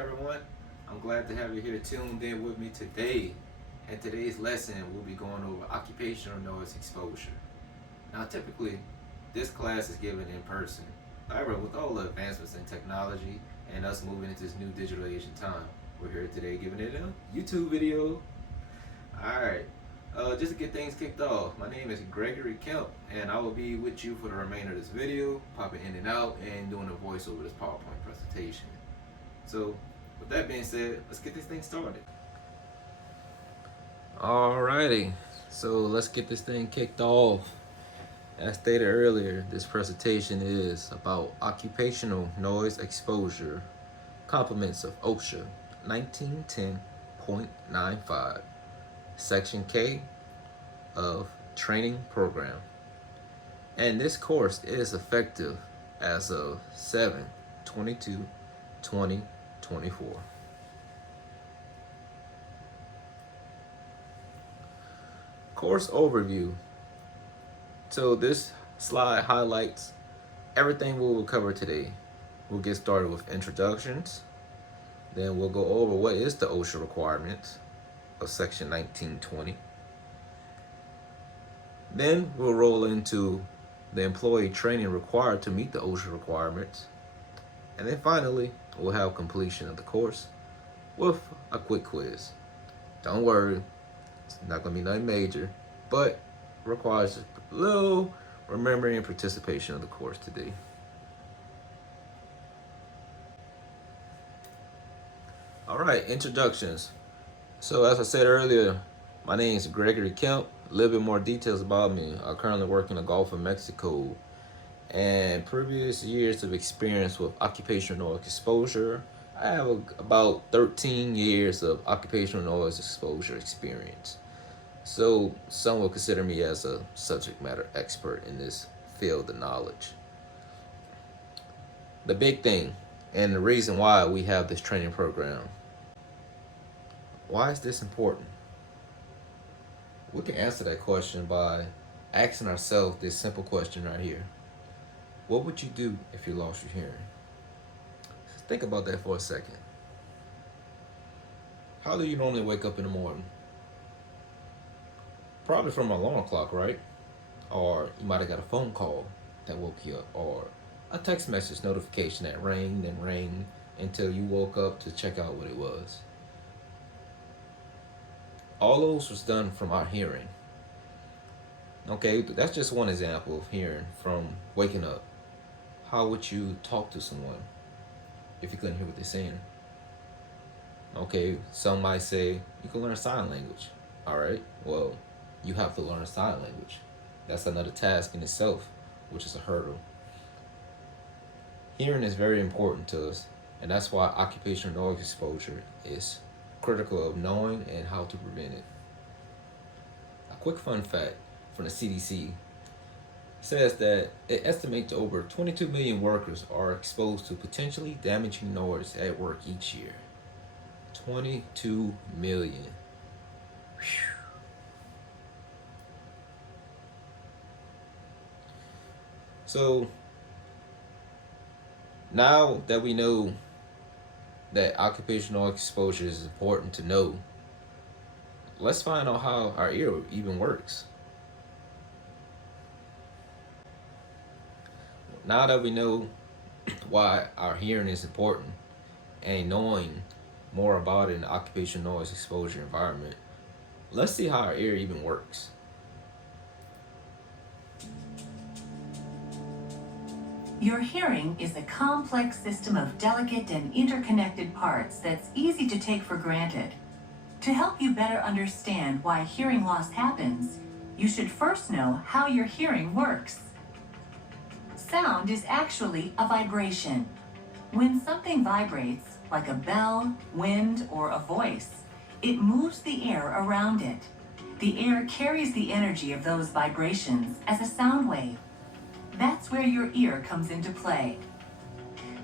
everyone, I'm glad to have you here tuned in with me today. And today's lesson we'll be going over occupational noise exposure. Now typically this class is given in person. However, with all the advancements in technology and us moving into this new digital age and time, we're here today giving it a YouTube video. Alright, just to get things kicked off, my name is Gregory Kemp and I will be with you for the remainder of this video, popping in and out and doing a voice over this PowerPoint presentation. So with that being said, let's get this thing started. Alrighty, so let's get this thing kicked off. As stated earlier, this presentation is about occupational noise exposure, complements of OSHA 1910.95, Section K of Training Program. And this course is effective as of 7/22/2024. Course overview. So this slide highlights everything we will cover today. We'll get started with introductions. Then we'll go over what is the OSHA requirements of Section 1920. Then we'll roll into the employee training required to meet the OSHA requirements. And then finally, we'll have completion of the course with a quick quiz. Don't worry, it's not going to be nothing major, but requires a little remembering and participation of the course today. All right, introductions. So as I said earlier, my name is Gregory Kemp. A little bit more details about me. I currently work in the Gulf of Mexico, and previous years of experience with occupational noise exposure. I have about 13 years of occupational noise exposure experience. So some will consider me as a subject matter expert in this field of knowledge. The big thing and the reason why we have this training program. Why is this important? We can answer that question by asking ourselves this simple question right here. What would you do if you lost your hearing? Think about that for a second. How do you normally wake up in the morning? Probably from an alarm clock, right? Or you might have got a phone call that woke you up, or a text message notification that rang and rang until you woke up to check out what it was. All those was done from our hearing. Okay, that's just one example of hearing from waking up. How would you talk to someone if you couldn't hear what they're saying? Okay, some might say you can learn sign language. All right, well, you have to learn sign language. That's another task in itself, which is a hurdle. Hearing is very important to us, and that's why occupational noise exposure is critical of knowing and how to prevent it. A quick fun fact from the CDC says that it estimates over 22 million workers are exposed to potentially damaging noise at work each year. 22 million. Whew. So now that we know that occupational exposure is important to know, let's find out how our ear even works. Now that we know why our hearing is important and knowing more about it in the occupational noise exposure environment, let's see how our ear even works. Your hearing is a complex system of delicate and interconnected parts that's easy to take for granted. To help you better understand why hearing loss happens, you should first know how your hearing works. Sound is actually a vibration. When something vibrates, like a bell, wind, or a voice, it moves the air around it. The air carries the energy of those vibrations as a sound wave. That's where your ear comes into play.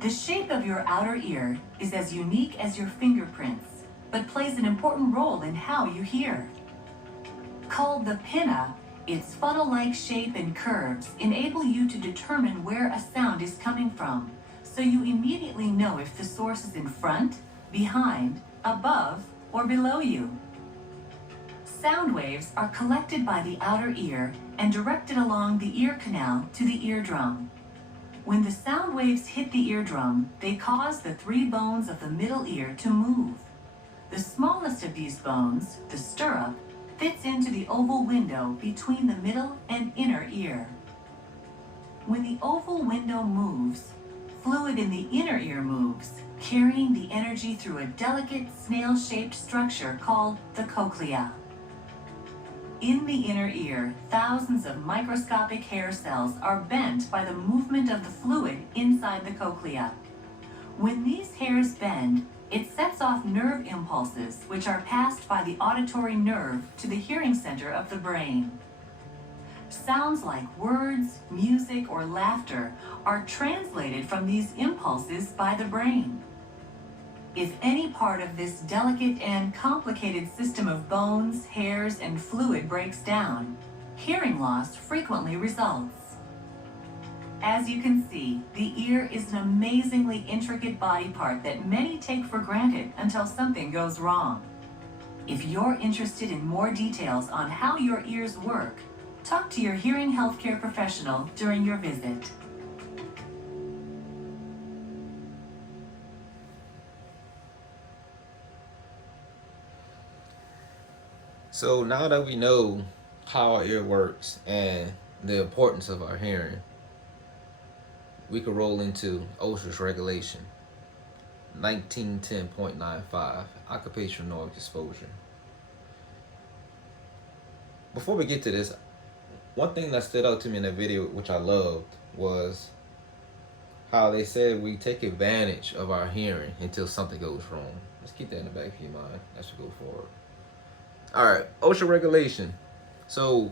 The shape of your outer ear is as unique as your fingerprints, but plays an important role in how you hear. Called the pinna, its funnel-like shape and curves enable you to determine where a sound is coming from, so you immediately know if the source is in front, behind, above, or below you. Sound waves are collected by the outer ear and directed along the ear canal to the eardrum. When the sound waves hit the eardrum, they cause the 3 bones of the middle ear to move. The smallest of these bones, the stirrup, fits into the oval window between the middle and inner ear. When the oval window moves, fluid in the inner ear moves, carrying the energy through a delicate snail-shaped structure called the cochlea. In the inner ear, thousands of microscopic hair cells are bent by the movement of the fluid inside the cochlea. When these hairs bend, it sets off nerve impulses which are passed by the auditory nerve to the hearing center of the brain. Sounds like words, music, or laughter are translated from these impulses by the brain. If any part of this delicate and complicated system of bones, hairs, and fluid breaks down, hearing loss frequently results. As you can see, the ear is an amazingly intricate body part that many take for granted until something goes wrong. If you're interested in more details on how your ears work, talk to your hearing healthcare professional during your visit. So now that we know how our ear works and the importance of our hearing, we could roll into OSHA's regulation 1910.95, occupational noise exposure. Before we get to this, one thing that stood out to me in the video, which I loved, was how they said we take advantage of our hearing until something goes wrong. Let's keep that in the back of your mind as we go forward. All right, OSHA regulation. So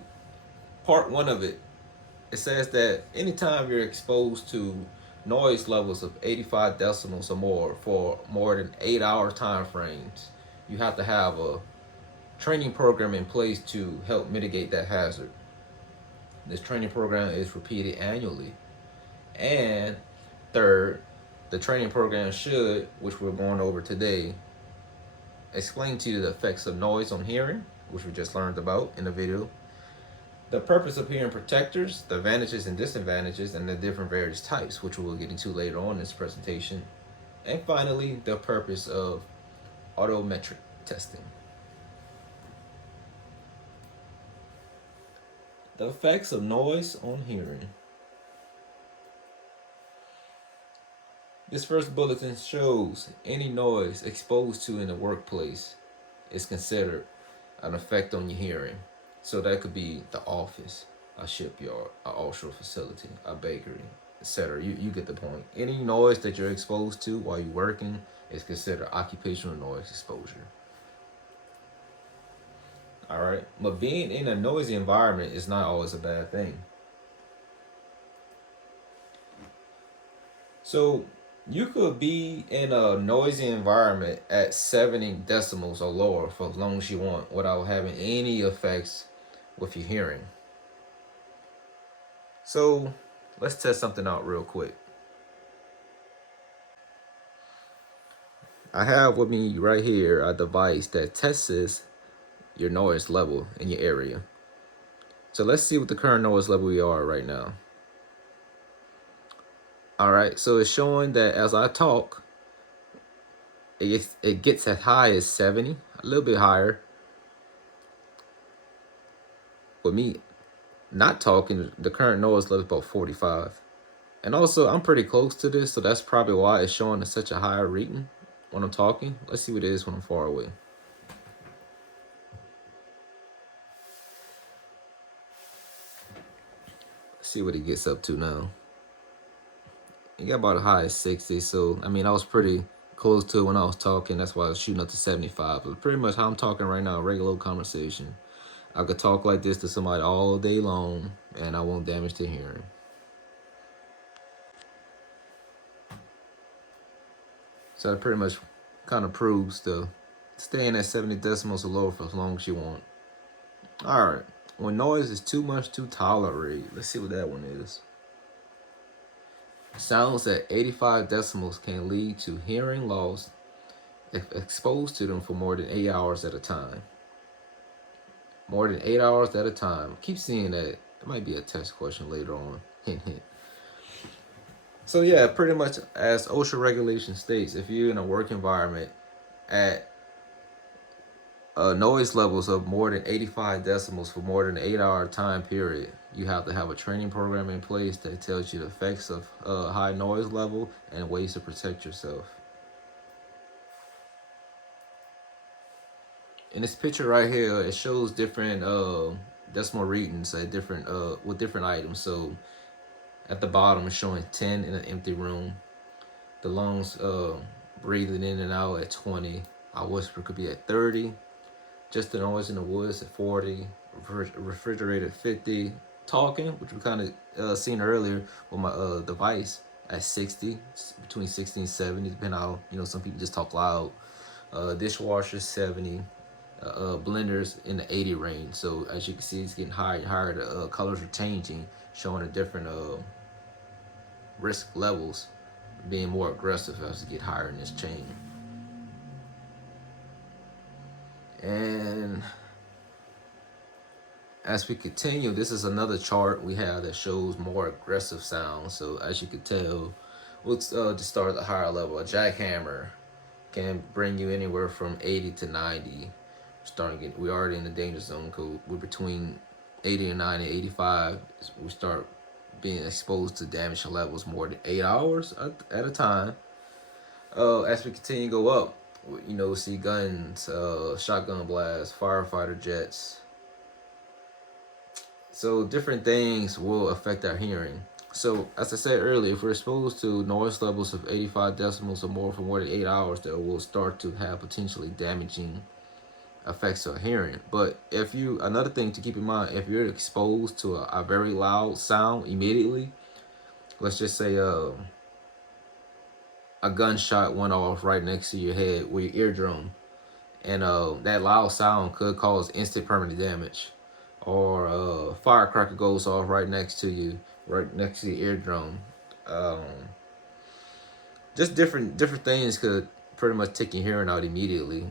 part 1 of it, it says that anytime you're exposed to noise levels of 85 decibels or more for more than 8-hour time frames, you have to have a training program in place to help mitigate that hazard. This training program is repeated annually. And third, the training program should, which we're going over today, explain to you the effects of noise on hearing, which we just learned about in the video, the purpose of hearing protectors, the advantages and disadvantages, and the different various types, which we'll get into later on in this presentation, and finally, the purpose of audiometric testing. The effects of noise on hearing. This first bulletin shows any noise exposed to in the workplace is considered an effect on your hearing. So that could be the office, a shipyard, an offshore facility, a bakery, etc. You get the point. Any noise that you're exposed to while you're working is considered occupational noise exposure. All right, but being in a noisy environment is not always a bad thing. So you could be in a noisy environment at 70 decibels or lower for as long as you want without having any effects with your hearing. So let's test something out real quick. I have with me right here a device that tests your noise level in your area. So let's see what the current noise level we are right now. All right, so it's showing that as I talk, it gets as high as 70, a little bit higher. With me not talking, the current noise level is about 45. And also, I'm pretty close to this, so that's probably why it's showing such a higher reading when I'm talking. Let's see what it is when I'm far away. Let's see what it gets up to now. It got about as high as 60, so I mean I was pretty close to it when I was talking. That's why I was shooting up to 75. But pretty much how I'm talking right now, regular old conversation. I could talk like this to somebody all day long and I won't damage their hearing. So that pretty much kind of proves the staying at 70 decibels or lower for as long as you want. Alright, when noise is too much to tolerate, let's see what that one is. Sounds at 85 decibels can lead to hearing loss, exposed to them for more than 8 hours at a time. More than 8 hours at a time. Keep seeing that. It might be a test question later on. Hint, hint. So yeah, pretty much as OSHA regulation states, if you're in a work environment at noise levels of more than 85 decibels for more than an 8-hour time period, you have to have a training program in place that tells you the effects of high noise level and ways to protect yourself. In this picture right here, it shows different decimal readings at different with different items. So at the bottom, it's showing 10 in an empty room. The lungs breathing in and out at 20. Our whisper could be at 30. Just the noise in the woods at 40. Refrigerator at 50. Talking, which we kind of seen earlier with my device, at 60. Between 60 and 70, depending on how, some people just talk loud. Dishwasher 70. Blenders in the 80 range. So as you can see, it's getting higher and higher. The colors are changing, showing the different risk levels, being more aggressive as you get higher in this chain. And as we continue, this is another chart we have that shows more aggressive sounds. So as you can tell, let's just start at the higher level. A jackhammer can bring you anywhere from 80 to 90. We're already in the danger zone because we're between 80 and 90, 85. We start being exposed to damage levels more than 8 hours at a time. As we continue to go up, see guns, shotgun blasts, firefighter jets. So different things will affect our hearing. So as I said earlier, if we're exposed to noise levels of 85 decibels or more for more than 8 hours, that will start to have potentially damaging effects of hearing. But another thing to keep in mind, if you're exposed to a very loud sound immediately, let's just say a gunshot went off right next to your head with your eardrum, and that loud sound could cause instant permanent damage. Or a firecracker goes off right next to you, right next to your eardrum. Just different things could pretty much take your hearing out immediately.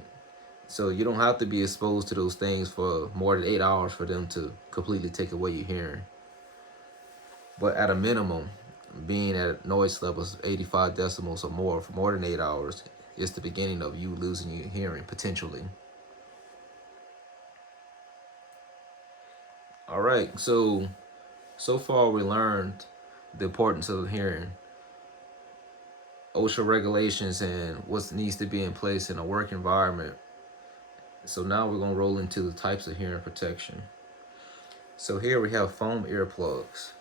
So you don't have to be exposed to those things for more than 8 hours for them to completely take away your hearing. But at a minimum, being at noise levels of 85 decibels or more for more than 8 hours is the beginning of you losing your hearing, potentially. All right, so far we learned the importance of hearing, OSHA regulations, and what needs to be in place in a work environment. So now we're going to roll into the types of hearing protection. So here we have foam earplugs.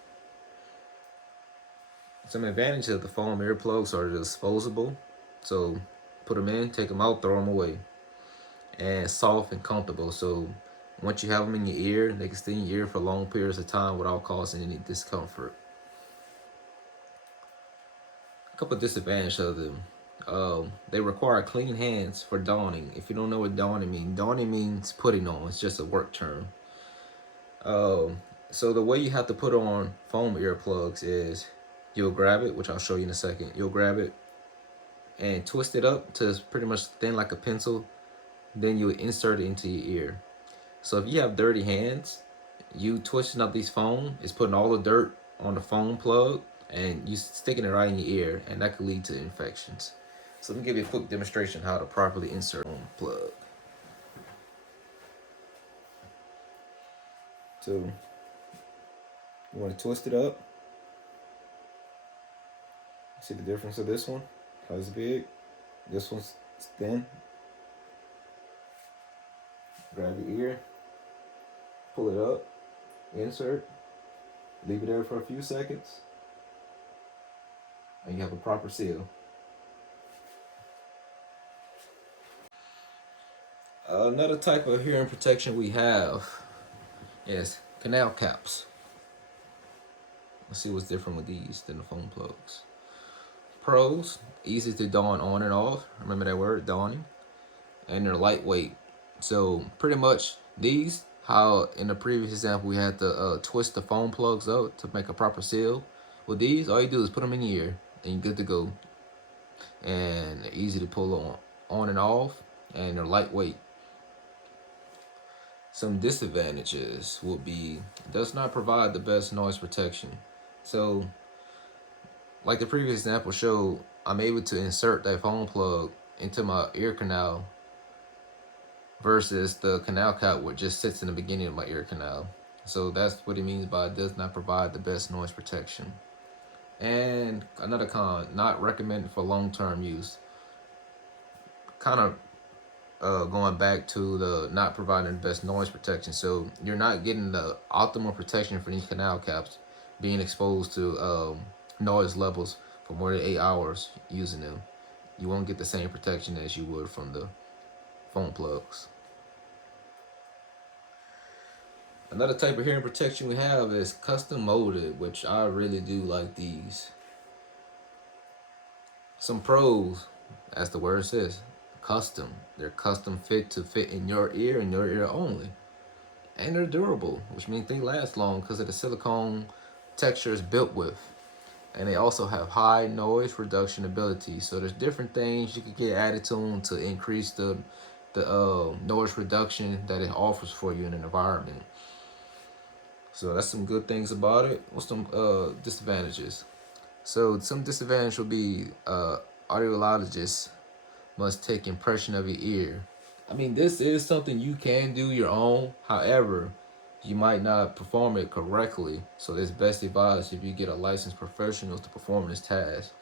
Some advantages of the foam earplugs are disposable. So put them in, take them out, throw them away. And soft and comfortable. So once you have them in your ear, they can stay in your ear for long periods of time without causing any discomfort. A couple of disadvantages of them. They require clean hands for donning. If you don't know what donning means putting on. It's just a work term. So the way you have to put on foam earplugs is you'll grab it, which I'll show you in a second. You'll grab it and twist it up to pretty much thin like a pencil. Then you'll insert it into your ear. So if you have dirty hands, you twisting up these foam is putting all the dirt on the foam plug and you sticking it right in your ear, and that could lead to infections. So let me give you a quick demonstration how to properly insert on the plug. So you want to twist it up. See the difference of this one? How it's big. This one's thin. Grab your ear, pull it up, insert, leave it there for a few seconds, and you have a proper seal. Another type of hearing protection we have is canal caps. Let's see what's different with these than the foam plugs. Pros, easy to don on and off. Remember that word, donning. And they're lightweight. So pretty much these, how in the previous example we had to twist the foam plugs up to make a proper seal. With these, all you do is put them in your ear and you're good to go. And they're easy to pull on, on and off, and they're lightweight. Some disadvantages will be does not provide the best noise protection. So, like the previous example showed, I'm able to insert that phone plug into my ear canal versus the canal cap which just sits in the beginning of my ear canal. So that's what it means by it does not provide the best noise protection. And another con, not recommended for long-term use. Kind of going back to the not providing the best noise protection. So you're not getting the optimal protection for these canal caps being exposed to noise levels for more than 8 hours using them. You won't get the same protection as you would from the phone plugs. Another type of hearing protection we have is custom molded, which I really do like these. Some pros, as the word says, custom. They're custom fit to fit in your ear and your ear only. And they're durable, which means they last long because of the silicone texture it's built with. And they also have high noise reduction ability. So there's different things you could get added to them to increase the noise reduction that it offers for you in an environment. So that's some good things about it. What's some disadvantages? So some disadvantage will be audiologists must take impression of your ear. I mean, this is something you can do your own. However, you might not perform it correctly. So it's best advised if you get a licensed professional to perform this task.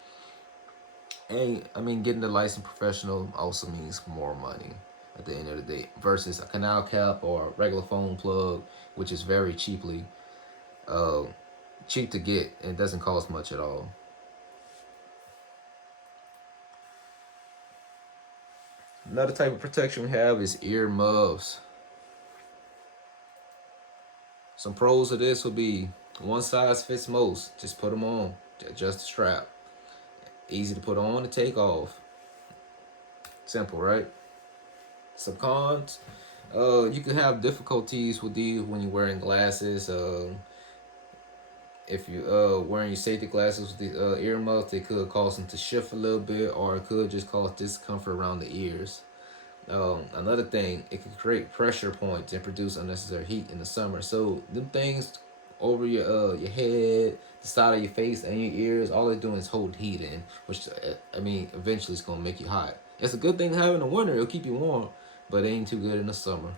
And I mean, getting the licensed professional also means more money at the end of the day versus a canal cap or a regular phone plug, which is very cheap to get and doesn't cost much at all. Another type of protection we have is ear muffs. Some pros of this would be one size fits most. Just put them on, adjust the strap. Easy to put on and take off. Simple, right? Some cons, you could have difficulties with these when you're wearing glasses. If you're wearing your safety glasses with the earmuffs, they could cause them to shift a little bit, or it could just cause discomfort around the ears. Another thing, it could create pressure points and produce unnecessary heat in the summer. So them things over your head, the side of your face, and your ears, all they're doing is hold heat in, which I mean, eventually it's gonna make you hot. It's a good thing to have in the winter; it'll keep you warm, but it ain't too good in the summer.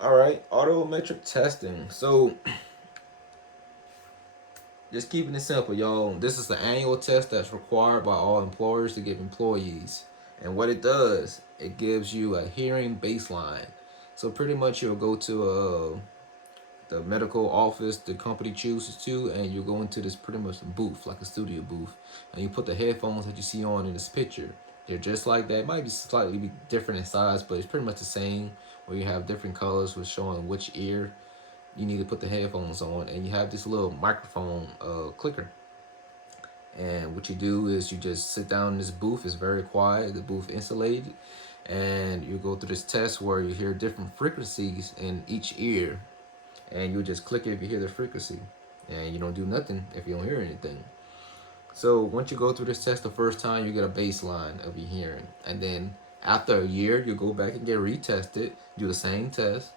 All right, audiometric testing. So just keeping it simple, y'all. This is the annual test that's required by all employers to give employees. And what it does, it gives you a hearing baseline. So pretty much you'll go to the medical office the company chooses to, and you go into this pretty much booth, like a studio booth. And you put the headphones that you see on in this picture. They're just like that. It might be slightly different in size, but it's pretty much the same, where you have different colors with showing which ear you need to put the headphones on, and you have this little microphone clicker. And what you do is you just sit down in this booth. It's very quiet. The booth insulated, and you go through this test where you hear different frequencies in each ear, and you just click it if you hear the frequency, and you don't do nothing if you don't hear anything. So once you go through this test the first time, you get a baseline of your hearing, and then after a year, you go back and get retested, do the same test,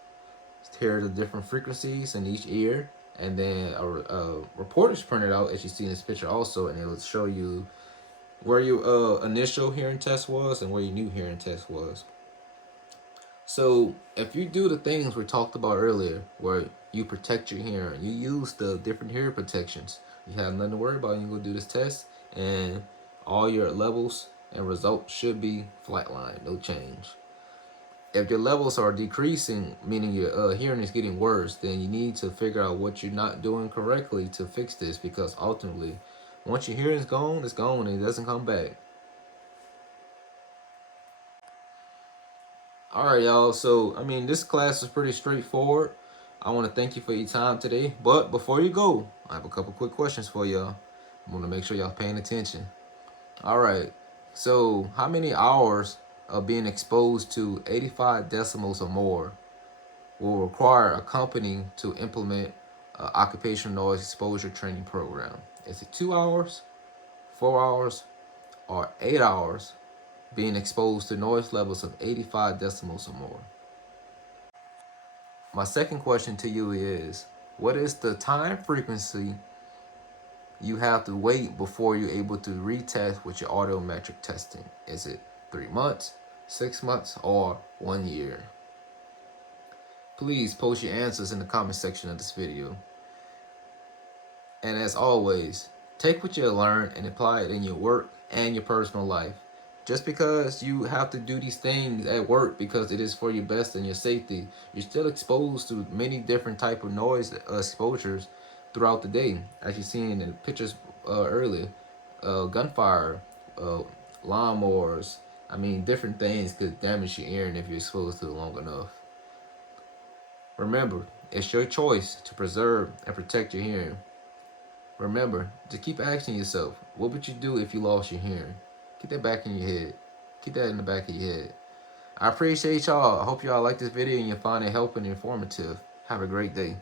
hear the different frequencies in each ear, and then a report is printed out as you see in this picture also, and it'll show you where your initial hearing test was and where your new hearing test was. So if you do the things we talked about earlier, where you protect your hearing, you use the different hearing protections, you have nothing to worry about. You go do this test, and all your levels and results should be flatline, no change. If your levels are decreasing, meaning your hearing is getting worse, then you need to figure out what you're not doing correctly to fix this, because ultimately, once your hearing is gone, it's gone and it doesn't come back. All right, y'all. So, I mean, this class is pretty straightforward. I want to thank you for your time today. But before you go, I have a couple quick questions for y'all. I want to make sure y'all paying attention. All right. So, how many hours of being exposed to 85 decibels or more will require a company to implement an occupational noise exposure training program? Is it 2 hours, 4 hours, or 8 hours being exposed to noise levels of 85 decibels or more. My second question to you is, what is the time frequency you have to wait before you're able to retest with your audiometric testing? Is it 3 months, 6 months, or 1 year? Please post your answers in the comment section of this video. And as always, take what you learn and apply it in your work and your personal life. Just because you have to do these things at work because it is for your best and your safety, you're still exposed to many different type of noise exposures throughout the day. As you seen in the pictures earlier, gunfire, lawnmowers, different things could damage your hearing if you're exposed to it long enough. Remember, it's your choice to preserve and protect your hearing. Remember to keep asking yourself, what would you do if you lost your hearing? Keep that back in your head. Keep that in the back of your head. I appreciate y'all. I hope y'all like this video and you find it helpful and informative. Have a great day.